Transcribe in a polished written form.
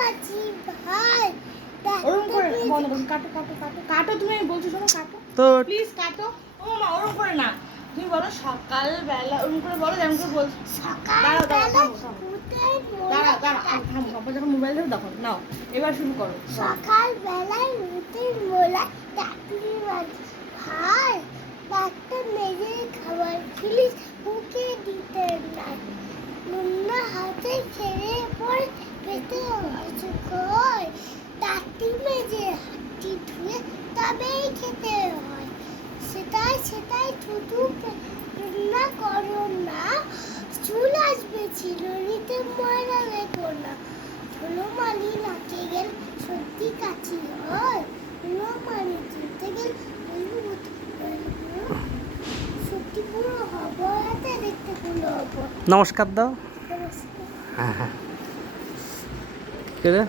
মাছি ভাই ওরকম করে বন্ধ করুন। কাটো কাটো কাটো কাটো, তুমি বলছো শোনো, কাটো তো প্লিজ কাটো। ও মা ওরকম করে না, তুমি বলো সকালবেলা ওরকম করে বলো, যেমন করে বলছো। দাঁড়াও দাঁড়াও থামো থামো দাঁড়াও দাঁড়াও থামো, বাবা যখন মোবাইল দেবো তখন নাও, এবার শুরু করো। সকালবেলায় ভূতের মোলা ডাকলি মাছি ভাই একটা মেজে খাবার ফিলিস মুখে দিতে নাই মুন্না হাতে খেয়ে পরে পেটে অসুখ হয় ডাকটি মেজে হাতটি ধুয়ে তবেই খেতে হয় সেটাই সেটাই শুধু রান্না করো না চুল আসবে চিরুনিতে ময়লা লেখো না ধুলো মালি নাকে গেল সত্যি কাছি হয় ধুলো মালি চলতে গেল সত্যি পুরো হবো এতে দেখতে পুরো হবো নমস্কার দাও। নমস্কার হ্যাঁ হ্যাঁ। কে রে?